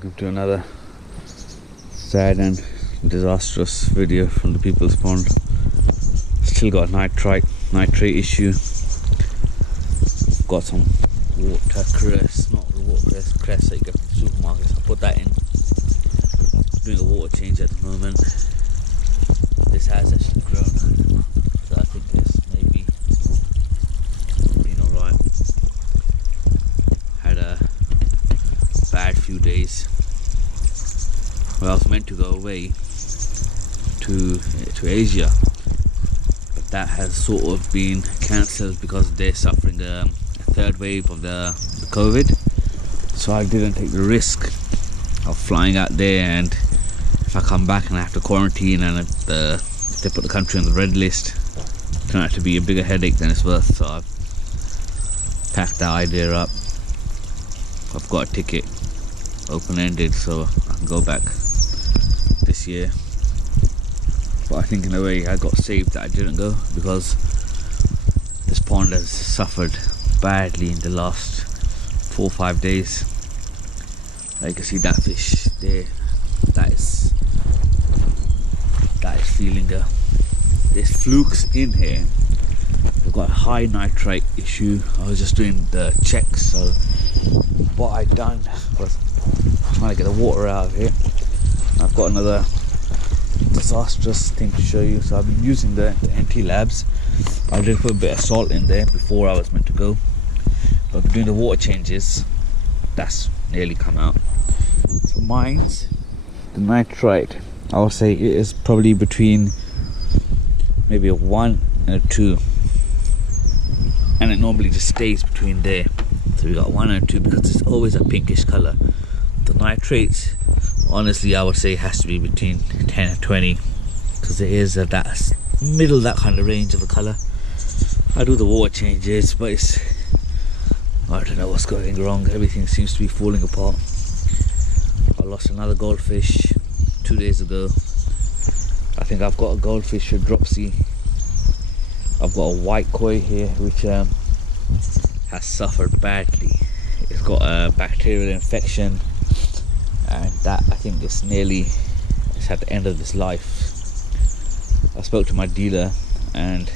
Welcome to another sad and disastrous video from the People's Pond. Still got a nitrate issue. Got some watercress, cress that you get from supermarkets. I put that in. Doing a water change at the moment. This has actually grown, so I think this may be alright. Had a bad few days. Well, I was meant to go away to Asia, but that has sort of been cancelled because they're suffering a third wave of the COVID. So I didn't take the risk of flying out there, and if I come back and I have to quarantine and if they put the country on the red list, it turn out to be a bigger headache than it's worth. So I've packed that idea up. I've got a ticket open-ended so I can go back this year, but I think in a way I got saved that I didn't go, because this pond has suffered badly in the last 4 or 5 days. You can see that fish there, that is feeling there's flukes in here. We've got a high nitrate issue. I was just doing the checks, so what I done was trying to get the water out of here. I've got another disastrous thing to show you. So I've been using the NT labs. I did put a bit of salt in there before I was meant to go, but doing the water changes, that's nearly come out. So mine's the nitrite, I would say it is probably between maybe a 1 and a 2, and it normally just stays between there. So we got 1 and 2 because it's always a pinkish color. The nitrates, honestly, I would say has to be between 10 and 20, because it is that middle, that kind of range of a color. I do the water changes, but I don't know what's going wrong. Everything seems to be falling apart. I lost another goldfish 2 days ago. I think I've got a goldfish, a dropsy. I've got a white koi here which has suffered badly. It's got a bacterial infection, and that I think it's at the end of its life. I spoke to my dealer and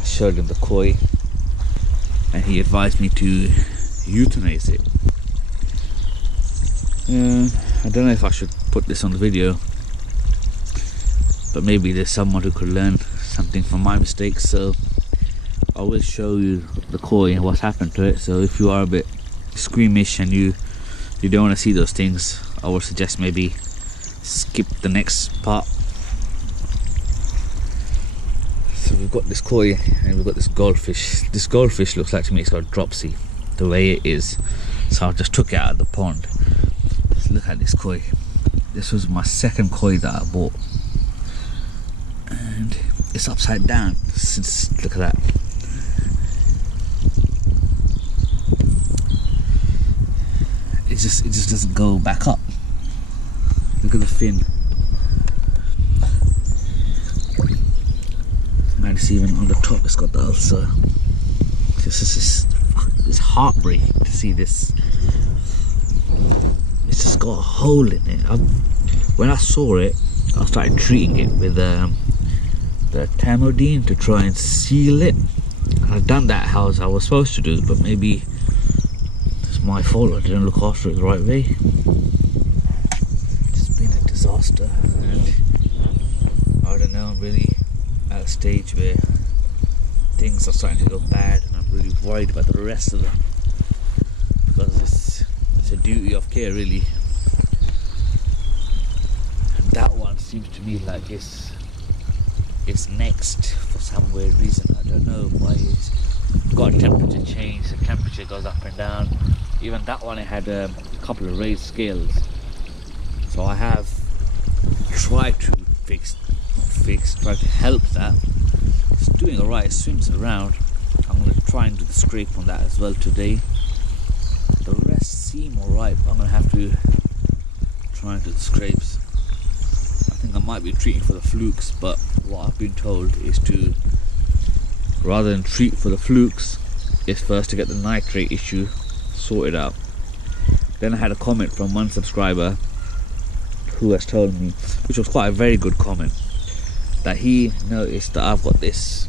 I showed him the koi, and he advised me to euthanize it. I don't know if I should put this on the video, but maybe there's someone who could learn something from my mistakes, so I will show you the koi and what's happened to it. So if you are a bit squeamish and you don't want to see those things, I would suggest maybe skip the next part. So we've got this koi and we've got this goldfish. This goldfish looks like to me it's got a dropsy, the way it is. So I just took it out of the pond. Let's look at this koi. This was my second koi that I bought, and it's upside down. Look at that. It just doesn't go back up. Look at the fin. Man, it's even on the top, it's got the ulcer. It's heartbreaking to see this. It's just got a hole in it. When I saw it, I started treating it with the Tamodine to try and seal it. And I've done that how I was supposed to do, but maybe it's my fault. I didn't look after it the right way. It's been a disaster, and I don't know, I'm really at a stage where things are starting to go bad, and I'm really worried about the rest of them, because it's a duty of care really. And that one seems to me like it's next for some weird reason. I don't know why. It's got a temperature change, the temperature goes up and down. Even that one, it had a couple of raised scales, so I have tried to try to help that. It's doing alright, it swims around. I'm going to try and do the scrape on that as well today. The rest seem alright, but I'm going to have to try and do the scrapes. I think I might be treating for the flukes, but what I've been told is to, rather than treat for the flukes, is first to get the nitrate issue sorted out. Then I had a comment from one subscriber who has told me, which was quite a very good comment, that he noticed that I've got this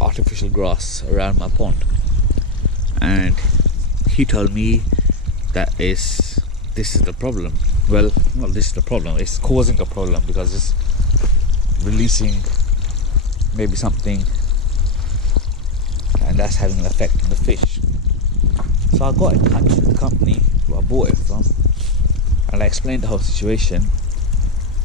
artificial grass around my pond, and he told me that this is the problem. Well, not this is the problem, it's causing a problem because it's releasing maybe something, and that's having an effect on the fish. So I got in touch with the company who I bought it from, and I explained the whole situation,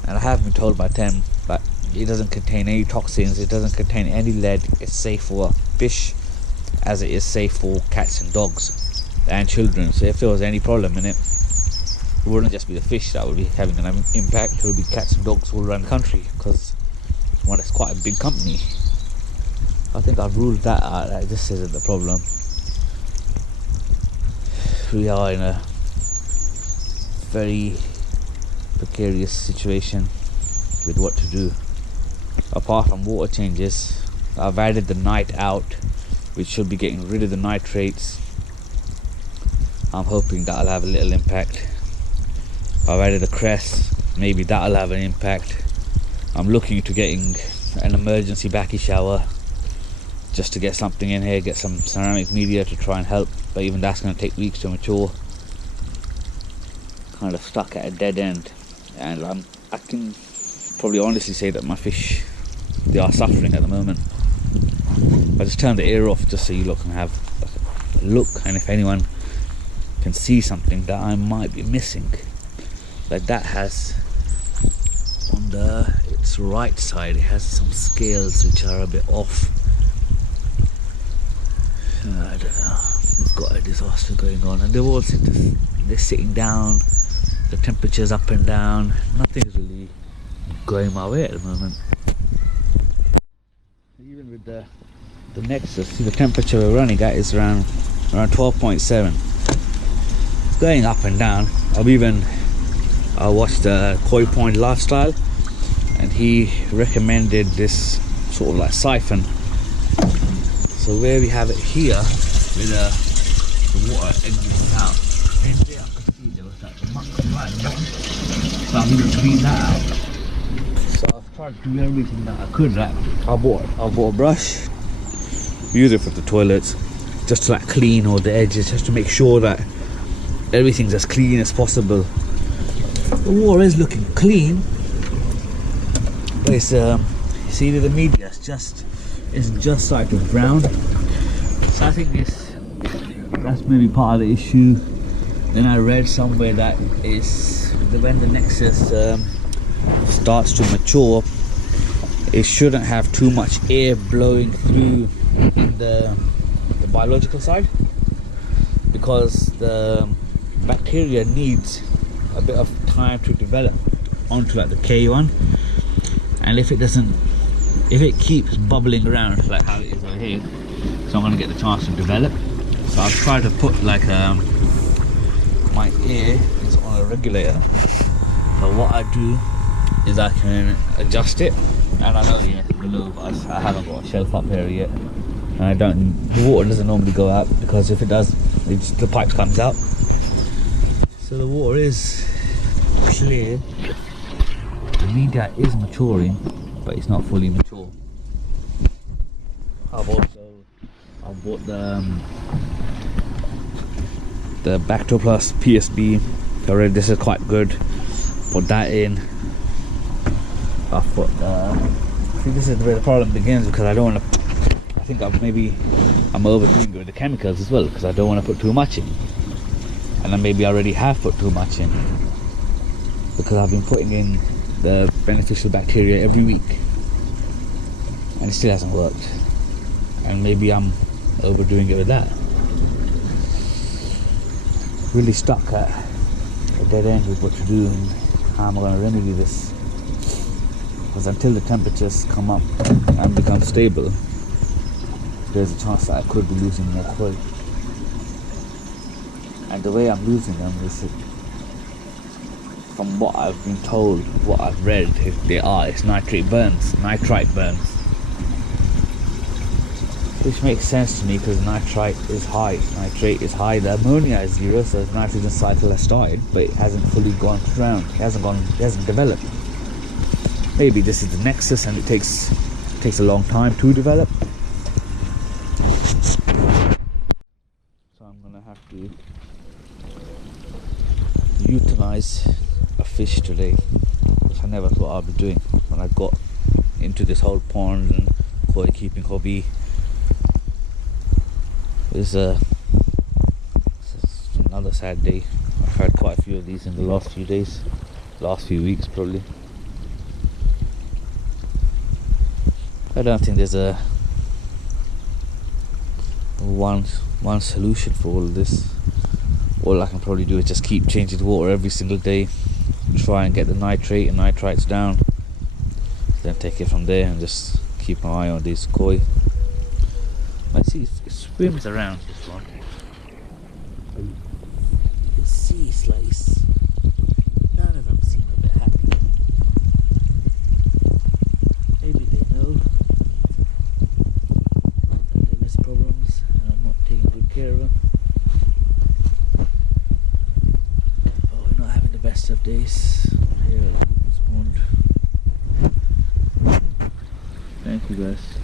and I have been told by them that it doesn't contain any toxins, it doesn't contain any lead, it's safe for fish as it is safe for cats and dogs and children. So if there was any problem in it, it wouldn't just be the fish that would be having an impact, it would be cats and dogs all around the country, because it's quite a big company. I think I've ruled that out, that this isn't the problem. We are in a very precarious situation with what to do. Apart from water changes, I've added the nite out, which should be getting rid of the nitrates. I'm hoping that'll have a little impact. I've added the cress, maybe that'll have an impact. I'm looking into getting an emergency backy shower just to get something in here, get some ceramic media to try and help, but even that's going to take weeks to mature. Kind of stuck at a dead end, and I can probably honestly say that my fish, they are suffering at the moment. I just turned the air off just so you look and have a look, and if anyone can see something that I might be missing, like that has on its right side, it has some scales which are a bit off. I don't know, we've got a disaster going on, and they're sitting down, the temperature's up and down, nothing's really going my way at the moment. Even with the Nexus, see the temperature we're running at is around 12.7. It's going up and down. I watched Koi Point Lifestyle, and he recommended this sort of like siphon. So where we have it here, with the water emptying out, in there I could see there was like the muck right down. So I'm going to clean that out. So I've tried to do everything that I could. Like I bought a brush, use it for the toilets, just to like clean all the edges, just to make sure that everything's as clean as possible. The water is looking clean, but it's see the media is just starting to brown. So I think that's maybe part of the issue. Then I read somewhere that is when the Nexus starts to mature, it shouldn't have too much air blowing through the biological side, because the bacteria needs a bit of time to develop onto like the K1, and if it keeps bubbling around like how it is over here, it's not going to get the chance to develop. So I've tried to put like my air is on a regulator, so what I do is I can adjust it, and I know below, but I haven't got a shelf up here yet, and the water doesn't normally go out, because if it does, the pipe comes out. So the water is clear, the media is maturing, but it's not fully mature. I've bought the Bactoplus PSB. I read this is quite good. Put that in. I've put see, this is where the problem begins, because I don't want to. I think I'm overdoing it with the chemicals as well, because I don't want to put too much in, and then maybe I already have put too much in, because I've been putting in the beneficial bacteria every week, and it still hasn't worked, and maybe I'm overdoing it with that. Really stuck at a dead end with what to do and how am I going to remedy this, because until the temperatures come up and become stable, there's a chance that I could be losing more koi. And the way I'm losing them is, from what I've been told, what I've read, it's nitrate burns, nitrite burns. which makes sense to me because nitrite is high, nitrate is high, the ammonia is zero, so the nitrogen cycle has started, but it hasn't fully gone round, it hasn't developed. Maybe this is the nexus and it takes a long time to develop. So I'm gonna have to euthanize a fish today, which I never thought I'd be doing when I got into this whole pond and koi keeping hobby. It's another sad day. I've had quite a few of these in the last few days, last few weeks probably. I don't think there's a one solution for all of this. All I can probably do is just keep changing the water every single day, try and get the nitrate and nitrites down, then take it from there and just keep my eye on these koi. I see it swims around this one. You can see it's like none of them seem a bit happy. Maybe they know that there's problems and I'm not taking good care of them. But we're not having the best of days here at People's Pond. Thank you guys.